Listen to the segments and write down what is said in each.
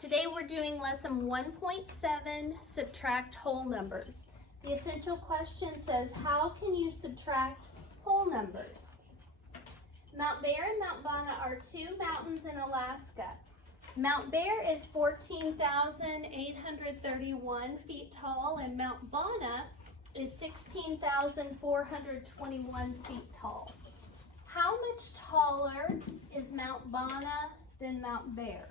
Today we're doing lesson 1.7, subtract whole numbers. The essential question says, how can you subtract whole numbers? Mount Bear and Mount Bana are two mountains in Alaska. Mount Bear is 14,831 feet tall and Mount Bana is 16,421 feet tall. How much taller is Mount Bana than Mount Bear?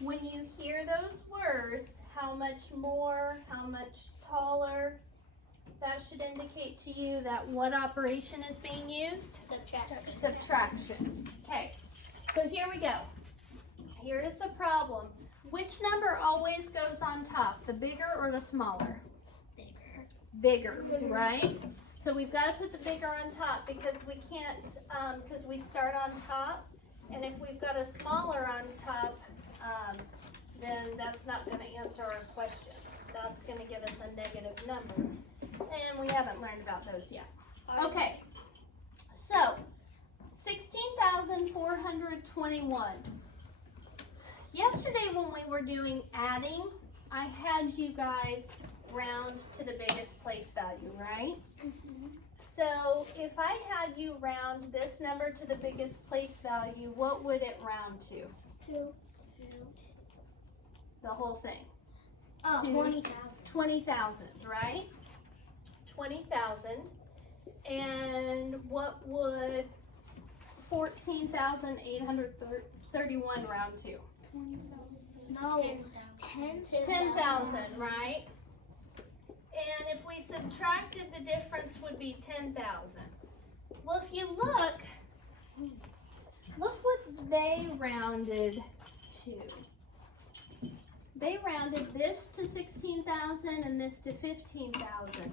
When you hear those words, how much more, how much taller, that should indicate to you that what operation is being used? Subtraction. Okay, so here we go. Here is the problem. Which number always goes on top, the bigger or the smaller? Bigger, right? So we've got to put the bigger on top because we can't, because we start on top, and if we've got a smaller on top, then that's not going to answer our question. That's going to give us a negative number, and we haven't learned about those yet. Okay, so 16,421. Yesterday when we were doing adding, I had you guys round to the biggest place value, right? Mm-hmm. So if I had you round this number to the biggest place value, what would it round to? 2. The whole thing. 20,000. 20,000, right? 20,000. And what would 14,831 round to? 20,000. No. 10,000, right? And if we subtracted, the difference would be 10,000. Well, if you look what they rounded to. They rounded this to 16,000 and this to 15,000.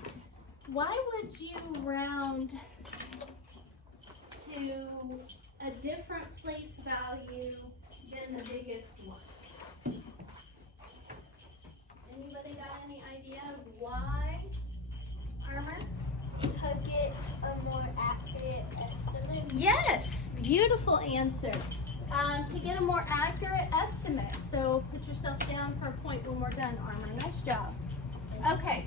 Why would you round to a different place value than the biggest one? Anybody got any idea why, Armor? To get a more accurate estimate. Yes, beautiful answer. To get a more accurate estimate. So put yourself down for a point when we're done, Armor. Nice job. Okay,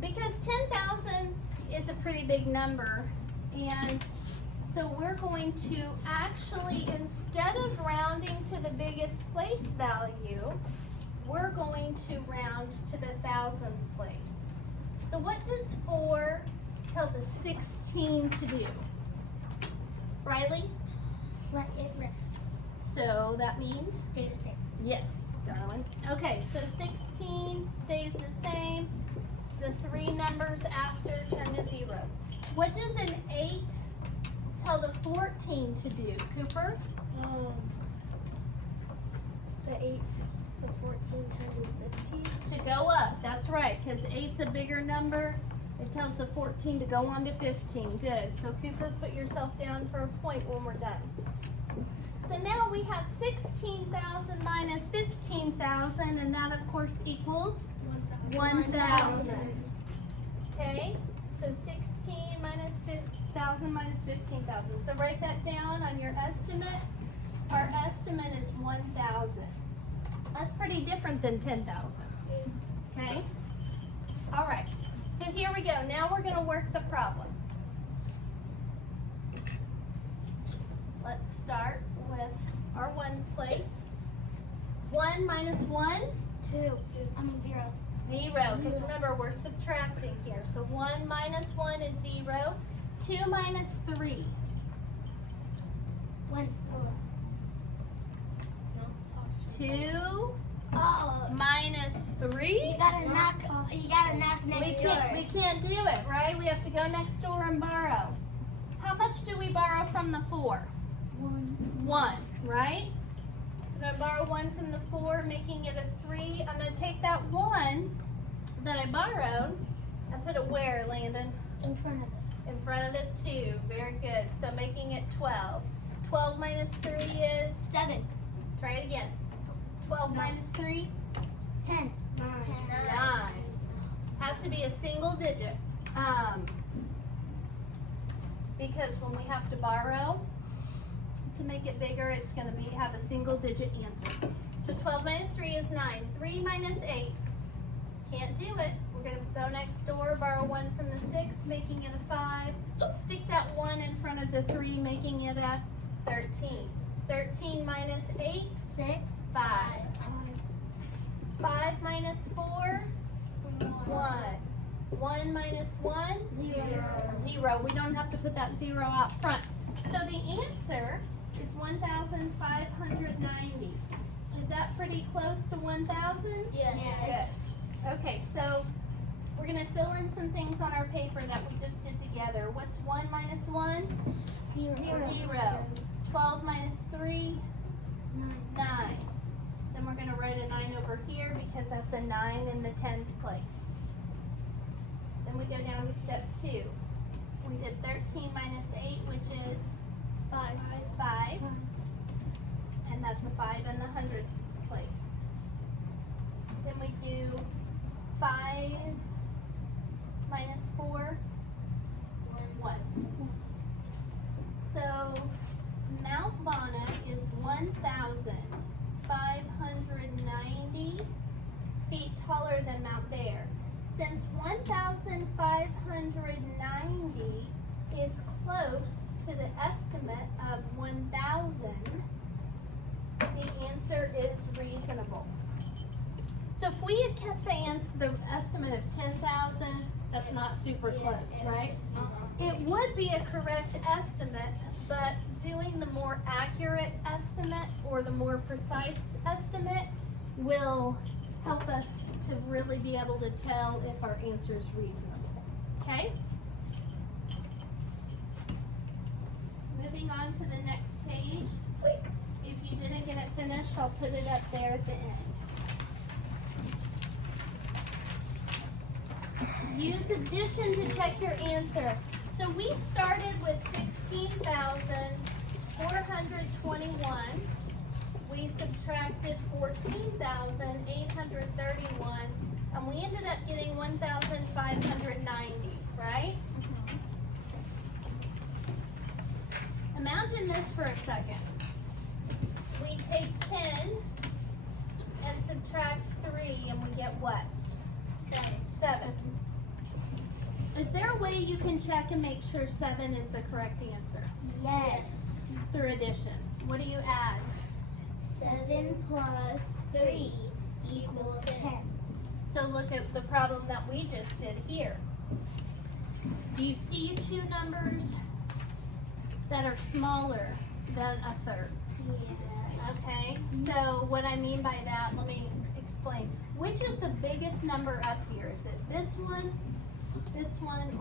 because 10,000 is a pretty big number, and so we're going to actually, instead of rounding to the biggest place value, we're going to round to the thousands place. So what does 4 tell the 16 to do? Riley? Let it rest. So that means? Stay the same. Yes, darling. Okay, so 16 stays the same. The 3 numbers after turn to zeros. What does an 8 tell the 14 to do, Cooper? The 8, so 14 times 15. To go up, that's right, because 8's a bigger number. It tells the 14 to go on to 15. Good. So Cooper, put yourself down for a point when we're done. So now we have 16,000 minus 15,000, and that of course equals 1,000. Okay, so 16 minus 1,000 minus 15,000. So write that down on your estimate. Our estimate is 1,000. That's pretty different than 10,000. Okay? All right. So here we go. Now we're going to work the problem. Let's start with our ones place. 1 minus 1? 2. 0. 0. Because remember, we're subtracting here. So 1 minus 1 is 0. 2 minus 3. 1. 2 Oh. minus 3. You gotta knock next door. We can't do it, right? We have to go next door and borrow. How much do we borrow from the 4? 1, right? So I'm going to borrow 1 from the 4, making it a 3. I'm going to take that 1 that I borrowed and put it where, Landon? In front of it. In front of the 2. Very good. So making it 12. 12 minus 3 is? 7. Try it again. 12 minus 3? 10. 9. Has to be a single digit. Because when we have to borrow, to make it bigger, it's going to have a single digit answer. So 12 minus 3 is 9. 3 minus 8. Can't do it. We're going to go next door, borrow 1 from the 6, making it a 5. Stick that 1 in front of the 3, making it a 13. 13 minus 8, 6. 5. 5 minus 4, 1. 1 minus 1, 0. We don't have to put that 0 out front. So the answer is 1,590. Is that pretty close to 1,000? Yes. Good. Okay, so we're going to fill in some things on our paper that we just did together. What's 1 minus 1? 0. 0. 12 minus 3? 9. Then we're going to write a 9 over here because that's a 9 in the tens place. Then we go down to step 2. We did 13 minus 8, which is 5. And that's a 5 in the hundredths place. Then we do 5 minus 4, 1. So Mount Bona is 1,590 feet taller than Mount Bear. Since 1,590 is close to the estimate of 1,000, the answer is reasonable. So if we had kept the estimate of 10,000, that's not super close, right? It would be a correct estimate, but doing the more accurate estimate or the more precise estimate will help us to really be able to tell if our answer is reasonable. Okay? Moving on to the next page. If you didn't get it finished, I'll put it up there at the end. Use addition to check your answer. So we started with 16,421. We subtracted 14,831, and we ended up getting 1,590, right? Imagine this for a second. We take 10 and subtract 3, and we get what? 7. Is there a way you can check and make sure 7 is the correct answer? Yes. Through addition. What do you add? 7 plus 3 equals 10. So look at the problem that we just did here. Do you see two numbers that are smaller than a third? Yes. Okay, so what I mean by that, let me explain. Which is the biggest number up here? Is it this one,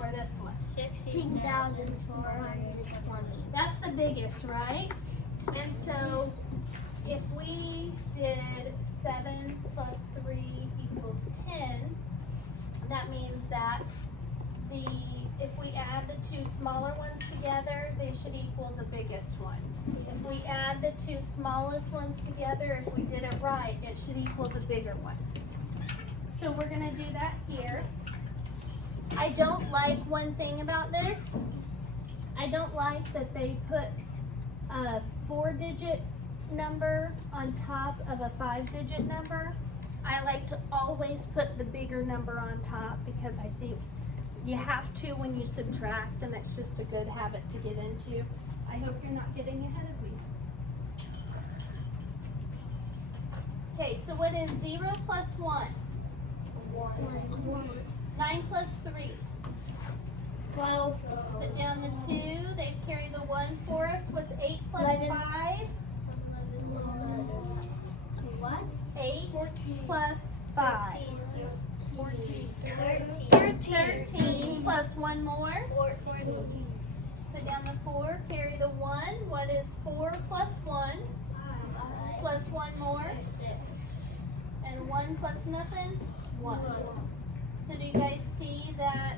or this one? 16,420. That's the biggest, right? And so if we did 7 plus 3 equals 10, that means that if we add the two smaller ones together, they should equal the biggest one. If we add the two smallest ones together, if we did it right, it should equal the bigger one. So we're going to do that here. I don't like one thing about this. I don't like that they put a 4-digit number on top of a 5-digit number. I like to always put the bigger number on top because I think you have to when you subtract, and it's just a good habit to get into. I hope you're not getting ahead of me. Okay, so what is 0 plus 1? 9 plus 3. 12. Put down the 2. They carry the 1 for us. What's 8 plus 11. 5? What? 8 14. plus 5. 13 plus 1 more. 14. Put down the 4. Carry the 1. What is 4 plus 1? Plus 1 more. And 1 plus nothing? 1. So do you guys see that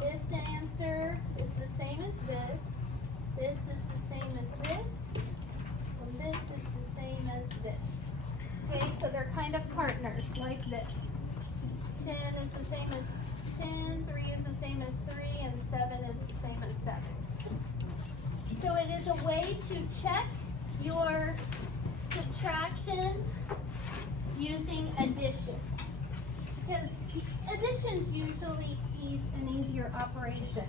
this answer is the same as this, this is the same as this, and this is the same as this. Okay, so they're kind of partners like this. 10 is the same as 10, 3 is the same as 3, and 7 is the same as 7. So it is a way to check your subtraction using addition. Because addition's usually an easier operation.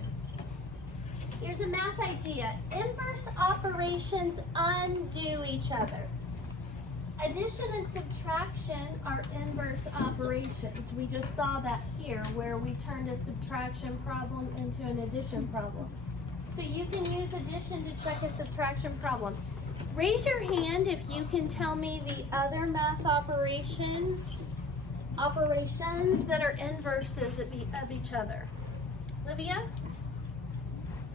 Here's a math idea. Inverse operations undo each other. Addition and subtraction are inverse operations. We just saw that here where we turned a subtraction problem into an addition problem. So you can use addition to check a subtraction problem. Raise your hand if you can tell me the other math operations that are inverses of each other. Olivia?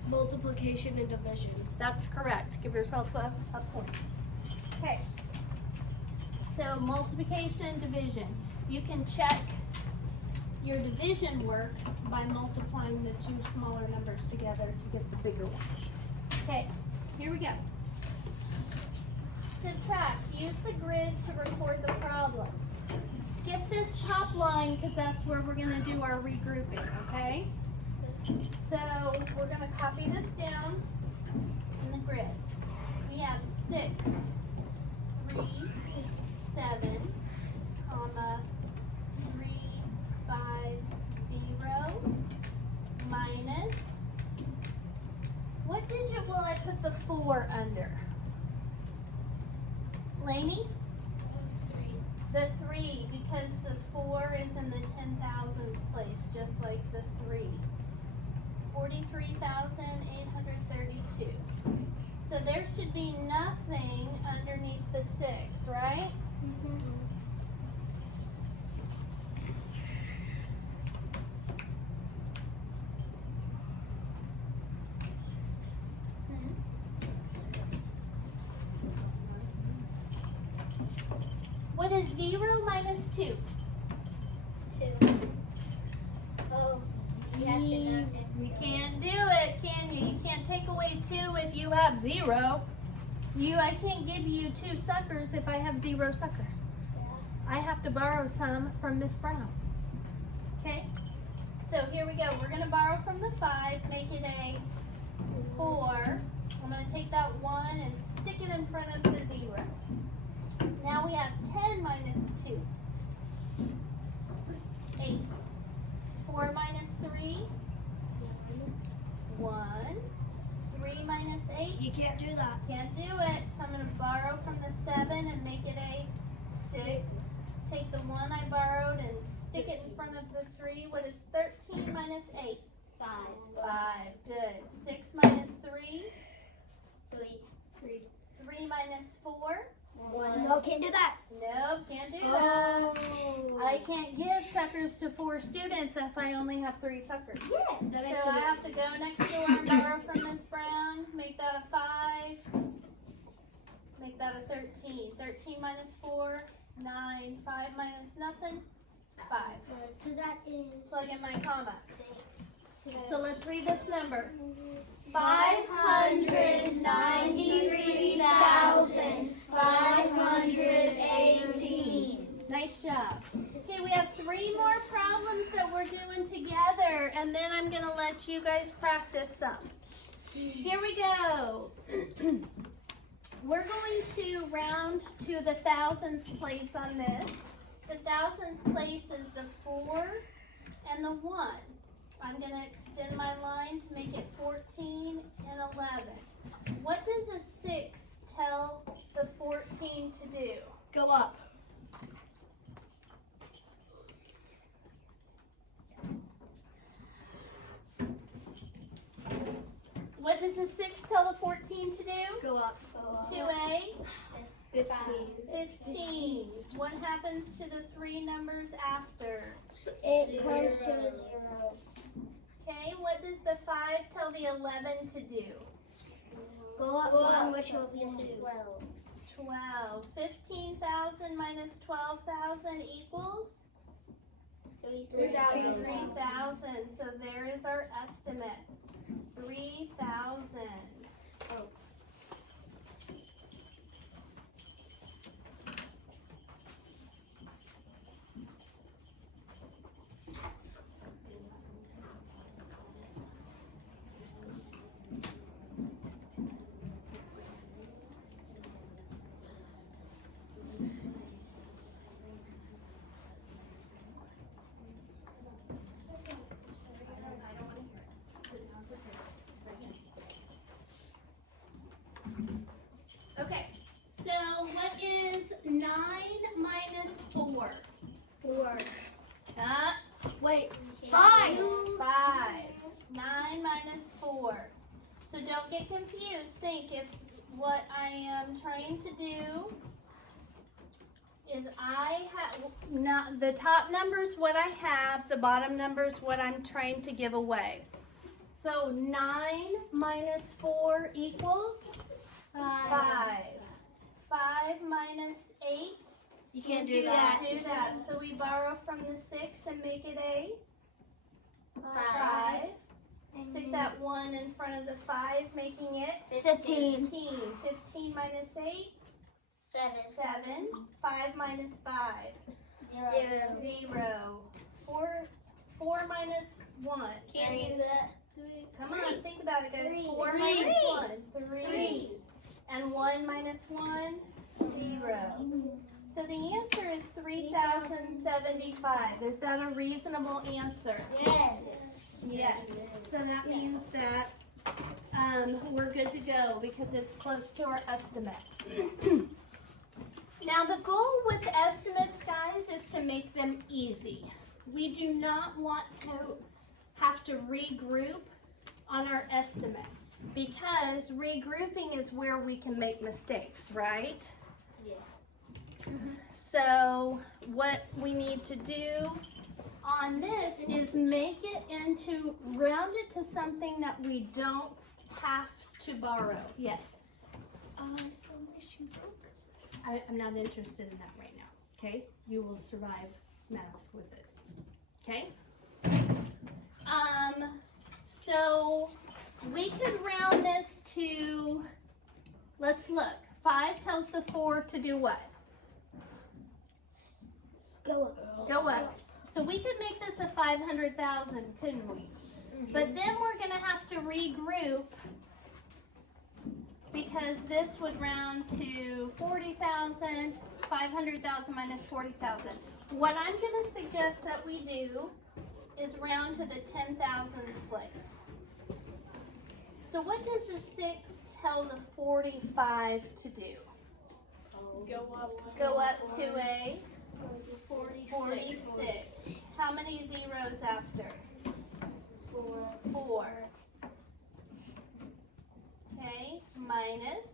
Multiplication and division. That's correct. Give yourself a point. Okay. So multiplication and division. You can check your division work by multiplying the two smaller numbers together to get the bigger one. Okay, here we go. Subtract. Use the grid to record the problem. Skip this top line because that's where we're going to do our regrouping, okay? So we're going to copy this down in the grid. We have 6, 3, 7, comma, 3, 5, 0, minus, what digit will I put the 4 under? Lainey? 3. The 3, because the 4 is in the 10,000s place, just like the 3. 43,832. So there should be nothing underneath the 6, right? What is 0 minus 2? 2. Oh, you have to know. You can't do it, can you? You can't take away 2 if you have 0. I can't give you 2 suckers if I have 0 suckers. I have to borrow some from Miss Brown. Okay? So here we go. We're going to borrow from the 5, make it a 4. I'm going to take that 1 and stick it in front of the 0. Now we have 10 minus 2. 8. 4 minus 3. 1. 3 minus 8. You can't do that. Can't do it. So I'm going to borrow from the 7 and make it a 6. Take the 1 I borrowed and stick it in front of the 3. What is 13 minus 8? 5. 5. Good. 6 minus 3? 3. 3 minus 4? 1. No, can't do that. Nope, can't do that. I can't give suckers to 4 students if I only have 3 suckers. Yeah, that makes So I sense. have to go next door and borrow from Miss Brown. Make that a 5. Make that a 13. 13 minus 4, 9. 5 minus nothing, 5. So that is. Plug in my comma. So let's read this number. 593,518. Nice job. Okay, we have 3 more problems that we're doing together, and then I'm going to let you guys practice some. Here we go. We're going to round to the thousands place on this. The thousands place is the 4 and the 1. I'm going to extend my line to make it 14 and 11. What does a 6 tell the 14 to do? Go up. What does a 6 tell the 14 to do? Go up. 2A? 15. 15. What happens to the 3 numbers after? It comes to 0. Okay, what does the 5 tell the 11 to do? Go up 1, which will be 2. 12. 15,000 minus 12,000 equals? 3,000. So there is our estimate. 3,000. minus 4. 4. Wait. 5. 5. 9 minus 4. So don't get confused. Think if what I am trying to do is I have not the top number is what I have, the bottom number is what I'm trying to give away. So 9 minus 4 equals 5. 5 minus 8. You can't do that. Do that. So we borrow from the 6 and make it a 5. Stick that 1 in front of the 5, making it 15. 15. 15 minus 8, 7. 7. 5 minus 5, 0. 4 minus 1. Can't do that. Come on, think about it, guys. 3. 4 3. minus 1, 3. 3. And 1 minus 1, 0. So the answer is 3,075. Is that a reasonable answer? Yes. Yes. So that means that we're good to go because it's close to our estimate. Now the goal with estimates, guys, is to make them easy. We do not want to have to regroup on our estimate because regrouping is where we can make mistakes, right? Yeah. So what we need to do on this is make it into, round it to something that we don't have to borrow. Yes? I'm not interested in that right now, okay? You will survive math with it, okay? So we could round this to, let's look. 5 tells the 4 to do what? Go up. Go up. So we could make this a 500,000, couldn't we? But then we're going to have to regroup because this would round to 40,000, 500,000 minus 40,000. What I'm going to suggest that we do is round to the 10,000th place. So what does the 6 tell the 45 to do? Go up to a 46. How many zeros after? 4. Okay, minus.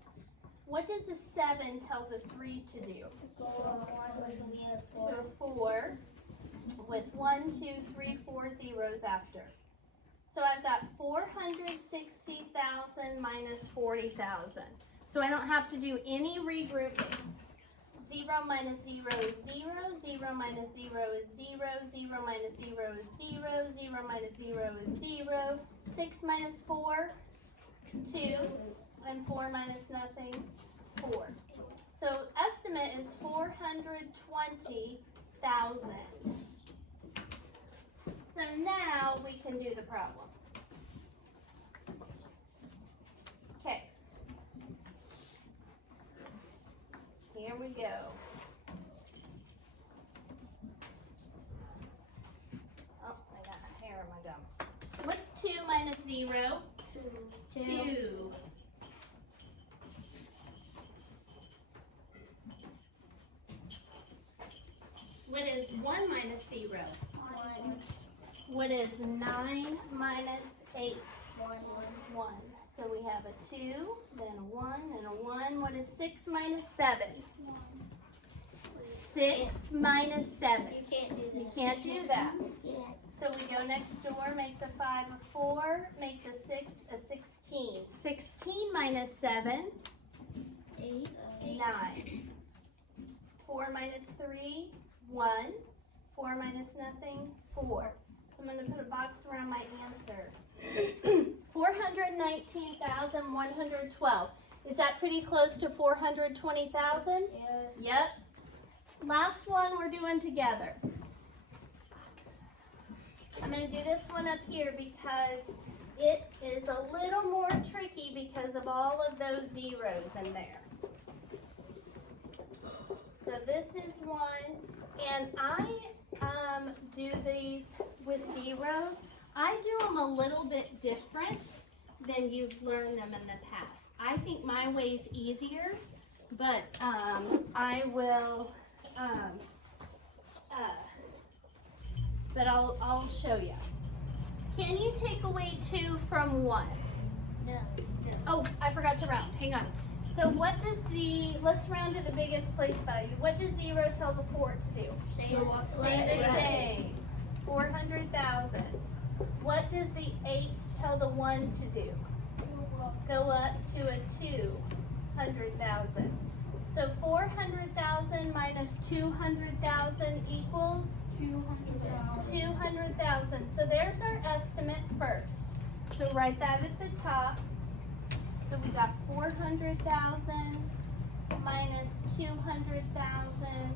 What does a 7 tell the 3 to do? To a 4 with 1, 2, 3, 4 zeros after. So I've got 460,000 minus 40,000. So I don't have to do any regrouping. 0 minus 0 is 0, 0 minus 0 is 0, 0 minus 0 is 0, 0 minus 0 is 0, 6 minus 4, 2, and 4 minus nothing, 4. So estimate is 420,000. So now we can do the problem. Okay. Here we go. Oh, I got hair in my gum. What's 2 minus 0? 2. What is 1 minus 0? 1. What is 9 minus 8? 1. 1. So we have a 2, then a 1, and a 1. What is 6 minus 7? 6 minus 7. You can't do that. You can't do that. Yeah. So we go next door, make the 5 a 4, make the 6 a 16. 16 minus 7, 8. 9. 4 minus 3, 1. 4 minus nothing, 4. So I'm going to put a box around my answer. 419,112. Is that pretty close to 420,000? Yes. Yep. Last one we're doing together. I'm going to do this one up here because it is a little more tricky because of all of those zeros in there. So this is one, and I do these with zeros. I do them a little bit different than you've learned them in the past. I think my way's easier, but I will, but I'll show you. Can you take away 2 from 1? No. Oh, I forgot to round. Hang on. So what does let's round to the biggest place value. What does 0 tell the 4 to do? Stay the same. 400,000. What does the 8 tell the 1 to do? Go up to a 200,000. So 400,000 minus 200,000 equals 200,000. So there's our estimate first. So write that at the top. So we got 400,000 minus 200,000,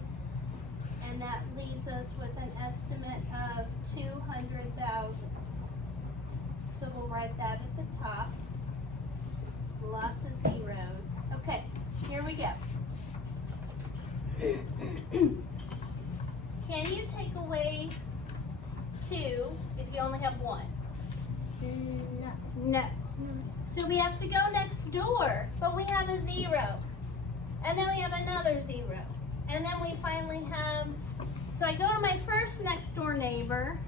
and that leaves us with an estimate of 200,000. So we'll write that at the top. Lots of zeros. Okay, here we go. Can you take away 2 if you only have 1? No. No. So we have to go next door, but we have a 0. And then we have another 0. And then we finally have, so I go to my first next door neighbor,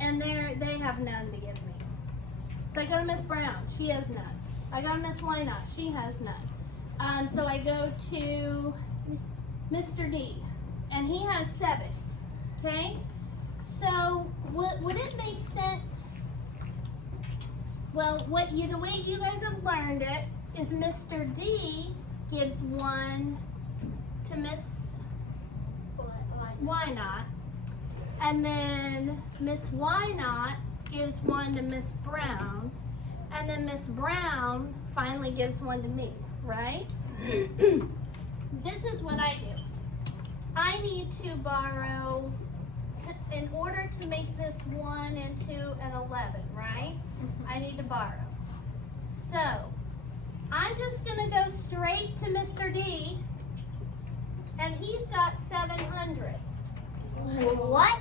and they have none to give me. So I go to Miss Brown, she has none. I go to Miss Wynot, she has none. So I go to Mr. D, and he has 7, okay? So would it make sense? Well, the way you guys have learned it is Mr. D gives 1 to Miss Wynot, and then Miss Wynot gives 1 to Miss Brown, and then Miss Brown finally gives 1 to me, right? This is what I do. I need to borrow, in order to make this 1 into an 11, right? I need to borrow. So, I'm just going to go straight to Mr. D, and he's got 700. What?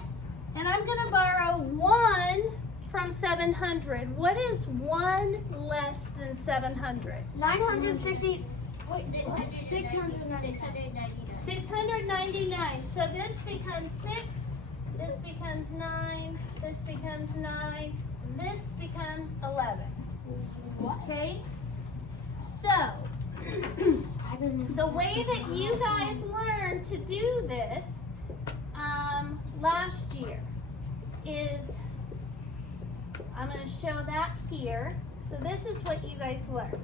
And I'm going to borrow 1 from 700. What is 1 less than 700? 960. Wait, 699. So this becomes 6, this becomes 9, this becomes 9, this becomes 11. Okay? So, the way that you guys learned to do this last year is, I'm going to show that here. So this is what you guys learned.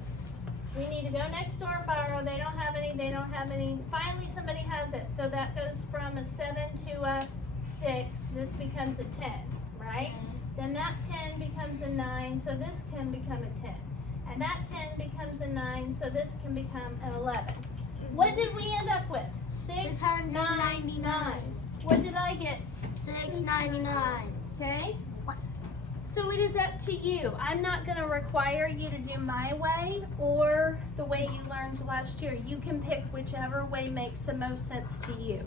We need to go next door and borrow. They don't have any, they don't have any. Finally somebody has it. So that goes from a 7 to a 6. This becomes a 10, right? Then that 10 becomes a 9, so this can become a 10. And that 10 becomes a 9, so this can become an 11. What did we end up with? 699. What did I get? 699. Okay? So it is up to you. I'm not going to require you to do my way or the way you learned last year. You can pick whichever way makes the most sense to you.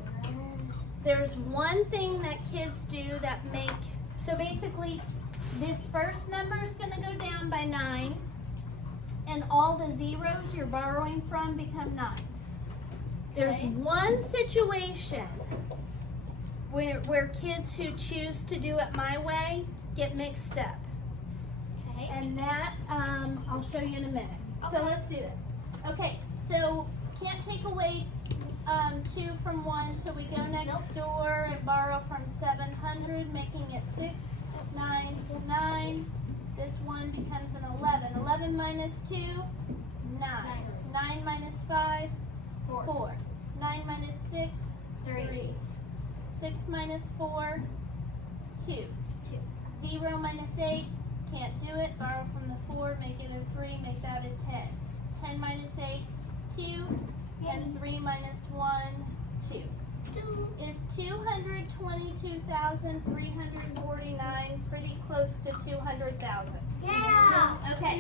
There's one thing that kids do that so basically this first number is going to go down by 9, and all the zeros you're borrowing from become 9s. There's one situation where kids who choose to do it my way get mixed up. Okay. And that I'll show you in a minute. Okay. So let's do this. Okay, so can't take away 2 from 1, so we go next door and borrow from 700, making it 699. This one becomes an 11. 11 minus 2, 9. 9 minus 5, 4. 9 minus 6, 3. 6 minus 4, 2. 0 minus 8, can't do it. Borrow from the 4, make it a 3, make that a 10. 10 minus 8, 2. And 3 minus 1, 2. Is 222,349 pretty close to 200,000? Yeah. Okay.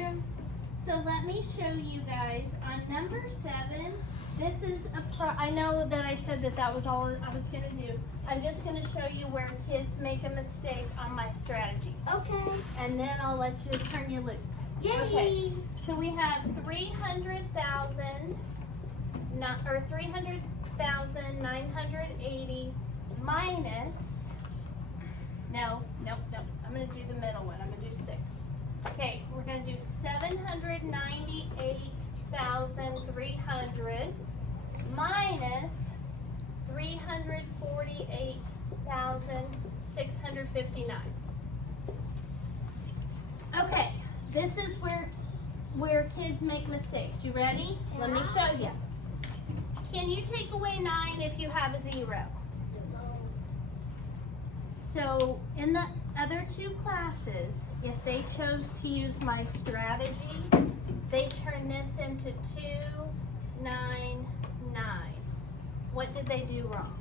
So let me show you guys on number 7. This is I know that I said that was all I was going to do. I'm just going to show you where kids make a mistake on my strategy. Okay. And then I'll let you turn you loose. Yay. Okay. So we have 300,000 or 300,980 minus, no, I'm gonna do the middle one, I'm gonna do 6. Okay, we're gonna do 798,300 minus 348,659. Okay, this is where kids make mistakes. You ready? Let me show you. Can you take away 9 if you have a 0? So in the other 2 classes, if they chose to use my strategy, they turn this into 299. What did they do wrong?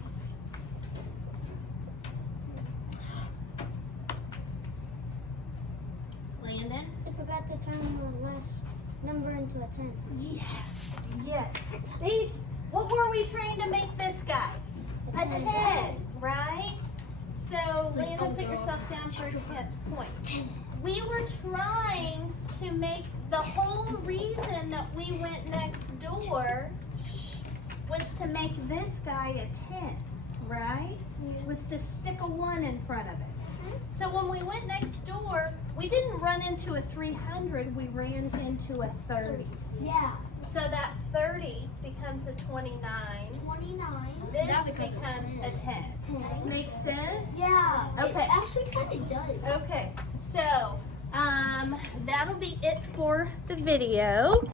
Landon? I forgot to turn the last number into a 10. Yes. What were we trying to make this guy? A 10, right? So, Landon, put yourself down for a 10 point. We were trying to make, the whole reason that we went next door was to make this guy a 10, right? Was to stick a 1 in front of it. So when we went next door, we didn't run into a 300, we ran into a 30. Yeah. So that 30 becomes a 29. 29. This That becomes a 10. 10. Makes sense? Yeah. Okay. It actually kind of does. Okay, so that'll be it for the video.